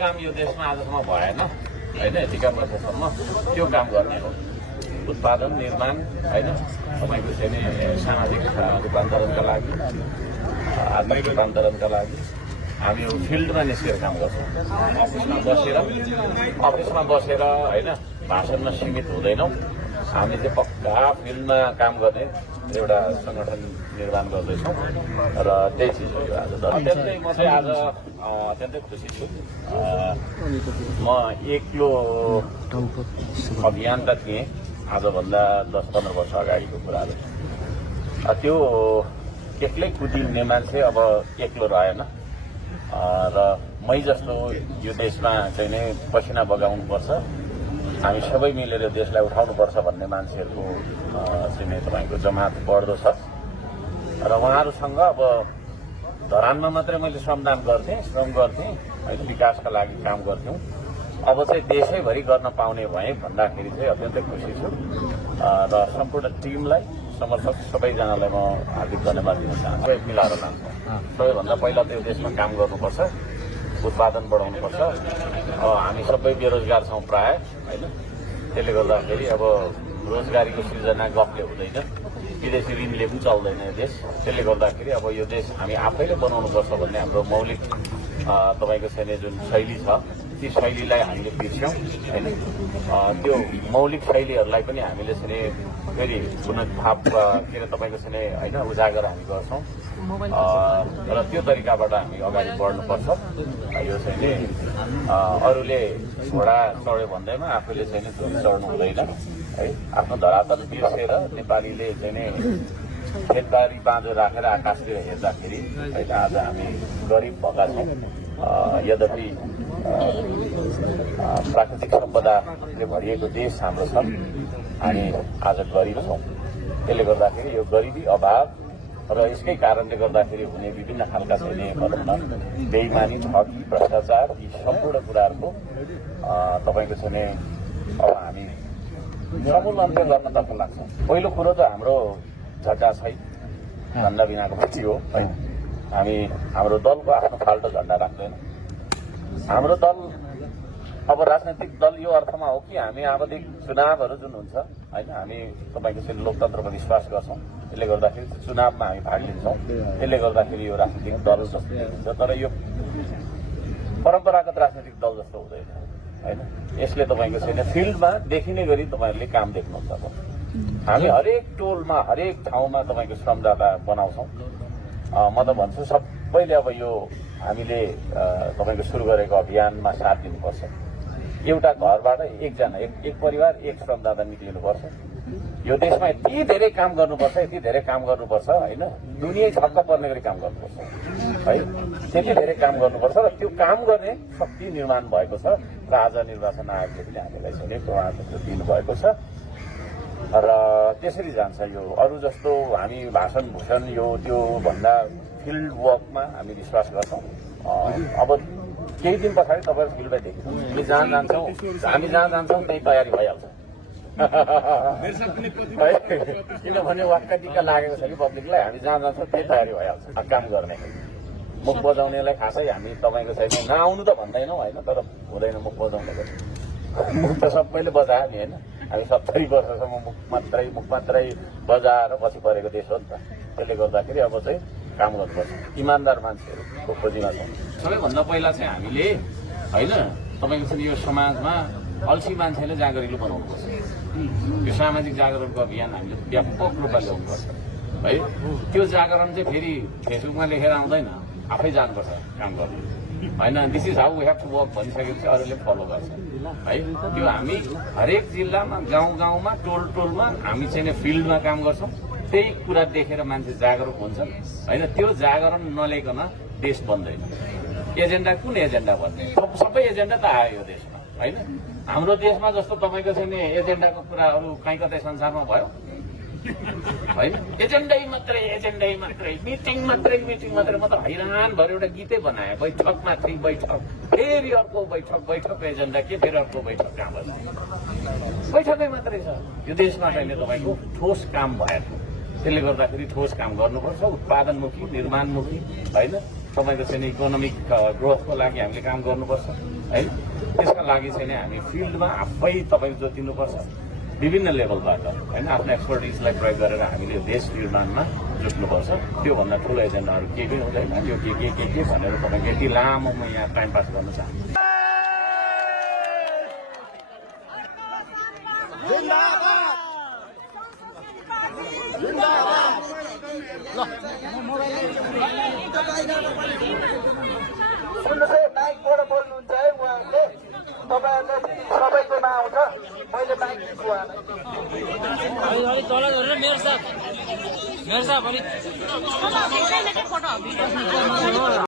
काम यो देशमा आजसम्म भएन होइन, यतिका वर्षसम्म त्यो काम गर्ने हो। उत्पादन निर्माण होइन, तपाईँको चाहिँ सामाजिक रूपान्तरणका लागि, आर्थिक रूपान्तरणका लागि हामी यो फिल्डमा निस्केर काम गर्छौँ। अफिसमा बसेर होइन भाषणमा सीमित हुँदैनौँ। हामी चाहिँ पक्का फिल्डमा काम गर्ने एउटा सङ्गठन निर्माण गर्दैछौँ र त्यही चिज हो आज। अत्यन्तै म चाहिँ आज अत्यन्तै खुसी छु। म एक्लो अभियन्ता थिएँ आजभन्दा 10-15 वर्ष अगाडिको कुराहरू। त्यो एक्लै कुदिने मान्छे अब एक्लो रहेन र मै जस्तो यो देशमा चाहिँ नै पसिना बगाउनुपर्छ, हामी सबै मिलेर देशलाई उठाउनुपर्छ भन्ने मान्छेहरूको चाहिँ तपाईँको जमात बढ्दो छ र उहाँहरूसँग अब धरानमा मात्रै मैले श्रम गर्थेँ होइन, विकासका लागि काम गर्थ्यौँ। अब चाहिँ देशैभरि गर्न पाउने भएँ भन्दाखेरि चाहिँ अत्यन्तै खुसी छु र सम्पूर्ण टिमलाई, समर्थक सबैजनालाई म हार्दिक धन्यवाद दिन चाहन्छु। सबै मिलाएर लान्छौँ। सबैभन्दा पहिला त यो देशमा काम गर्नुपर्छ, उत्पादन बढाउनुपर्छ। हामी सबै बेरोजगार छौँ प्राय होइन, त्यसले गर्दाखेरि अब रोजगारीको सृजना गफले हुँदैन, विदेशी ऋणले पनि चल्दैन यो देश। त्यसले गर्दाखेरि अब यो देश हामी आफैले बनाउनुपर्छ भन्ने हाम्रो मौलिक तपाईँको चाहिँ जुन शैली छ, ती शैलीलाई हामीले बिर्स्यौँ होइन। त्यो मौलिक शैलीहरूलाई पनि हामीले चाहिँ फेरि पुनर्भाव के अरे तपाईँको चाहिँ होइन उजागर हामी गर्छौँ र त्यो तरिकाबाट हामी अगाडि बढ्नुपर्छ। यो चाहिँ नि अरूले घोडा चढ्यो भन्दैमा आफूले चाहिँ नि धुरी चढ्नु हुँदैन है। आफ्नो धरातल बिर्सेर नेपालीले चाहिँ नि खेतबारी बाँझो राखेर आकाशतिर हेर्दाखेरि होइन आज हामी गरिब भएका छौँ। यद्यपि प्राकृतिक सम्पदाले भरिएको देश हाम्रो छ, हामी आज गरिब छौँ। त्यसले गर्दाखेरि यो गरिबी, अभाव र यसकै कारणले गर्दाखेरि हुने विभिन्न खालका चाहिँ भनौँ न बेइमानी, ठगी, भ्रष्टाचार, यी सम्पूर्ण कुराहरूको तपाईँको चाहिँ अब हामी समूल अन्त्य गर्नतर्फ लाग्छौँ। पहिलो कुरो त हाम्रो झन्डा छैन, झन्डा बिनाको पछि हो है। हाम्रो दलको आफ्नो फाल्टो झन्डा राख्दैन। हाम्रो दल अब राजनैतिक दल यो अर्थमा हो कि हामी आवधिक चुनावहरू जुन हुन्छ होइन, हामी तपाईँको चाहिँ लोकतन्त्रमा विश्वास गर्छौँ। त्यसले गर्दाखेरि चुनावमा हामी भाग लिन्छौँ। त्यसले गर्दाखेरि यो राजनैतिक दल जस्तो हुन्छ, तर यो परम्परागत राजनैतिक दल जस्तो हुँदैन होइन। यसले तपाईँको चाहिँ फिल्डमा देखिने गरी तपाईँहरूले काम देख्नुहुन्छ। अब हामी हरेक टोलमा, हरेक ठाउँमा तपाईँको श्रमदाता बनाउँछौँ। म त भन्छु सबैले अब यो हामीले तपाईँको सुरु गरेको अभियानमा साथ दिनुपर्छ। एउटा घरबाट एकजना, एक परिवार एक श्रमदाता निक्लिनुपर्छ। यो देशमा यति धेरै काम गर्नुपर्छ, यति धेरै काम गर्नुपर्छ होइन, दुनियाँ छक्क पर्ने गरी काम गर्नुपर्छ है। त्यति धेरै काम गर्नुपर्छ र त्यो काम गर्ने शक्ति निर्माण भएको छ र आज निर्वाचन आयोगले पनि हामीलाई चाहिँ प्रमाणपत्र दिनुभएको छ र त्यसरी जान्छ। यो अरू जस्तो हामी भाषण भूषण यो त्यो भन्दा फिल्ड वर्कमा हामी विश्वास गर्छौँ। अब केही दिन पछाडि तपाईँहरू फिल्डमा देखिन्छ। हामी जहाँ जान्छौँ त्यही तयारी भइहाल्छ किनभने वाक्का टिका लागेको छ कि पब्लिकलाई। हामी जहाँ जान्छौँ त्यही तयारी भइहाल्छ काम गर्ने। मुख बजाउनेलाई खासै हामी तपाईँको छैन, नआउनु त भन्दैनौँ होइन, तर हुँदैन मुख बजाउनु पनि। मुख त सबैले बजायो नि होइन। हामी 70 वर्षसम्म मुख मात्रै बजाएर पछि परेको देश हो नि त। त्यसले गर्दाखेरि अब चाहिँ काम गर्नुपर्छ। इमान्दार मान्छेहरूको खोजीमा छौँ। सबैभन्दा पहिला चाहिँ हामीले होइन तपाईँको चाहिँ यो समाजमा अल्छी मान्छेले जागरिलो बनाउनुपर्छ। यो सामाजिक जागरणको अभियान हामीले व्यापक रूपमा ल्याउनुपर्छ है। त्यो जागरण चाहिँ फेरि फेसबुकमा लेखेर आउँदैन, आफै जानुपर्छ काम गर्नु होइन। This is how we have to work भनिसकेपछि अरूले फलो गर्छ है। त्यो हामी हरेक जिल्लामा, गाउँमा, टोलमा हामी चाहिँ फिल्डमा काम गर्छौँ। त्यही कुरा देखेर मान्छे जागरुक हुन्छ होइन। त्यो जागरण नलिकन देश बन्दैन। एजेन्डा कुन एजेन्डा भन्ने सबै एजेन्डा त आयो यो देशमा होइन। हाम्रो देशमा जस्तो तपाईँको चाहिँ एजेन्डाको कुराहरू कहीँ कतै संसारमा भयो होइन। एजेन्डै मात्रै, मिटिङ मात्रै। म त हैरान भएर एउटा गीतै बनाएँ, बैठक मात्रै बैठक, फेरि अर्को बैठक एजेन्डा के, फेरि अर्को बैठक कहाँ बस्छ। बैठकै मात्रै छ यो देशमा चाहिँ तपाईँको ठोस काम भएन। त्यसले गर्दाखेरि ठोस काम गर्नुपर्छ, उत्पादनमुखी, निर्माणमुखी होइन। तपाईँको चाहिँ इकोनोमिक ग्रोथको लागि हामीले काम गर्नुपर्छ है। त्यसका लागि चाहिँ हामी फिल्डमा आफै तपाईँको जोतिनुपर्छ विभिन्न लेभलबाट होइन। आफ्नो एक्सपर्टिजलाई प्रयोग गरेर हामीले देश निर्माणमा जुट्नुपर्छ। त्योभन्दा ठुलो एजेन्डाहरू केही पनि हुँदैन। त्यो के भनेर तपाईँको यति लामो म यहाँ टाइम पास गर्न चाहन्छु। सुन्नुहोस् है, माइकबाट बोल्नुहुन्छ है उहाँहरूले। तपाईँहरूले सबैकोमा आउँछ, मैले माइक दिन्छु उहाँलाई। तल गरेर मेरो साथ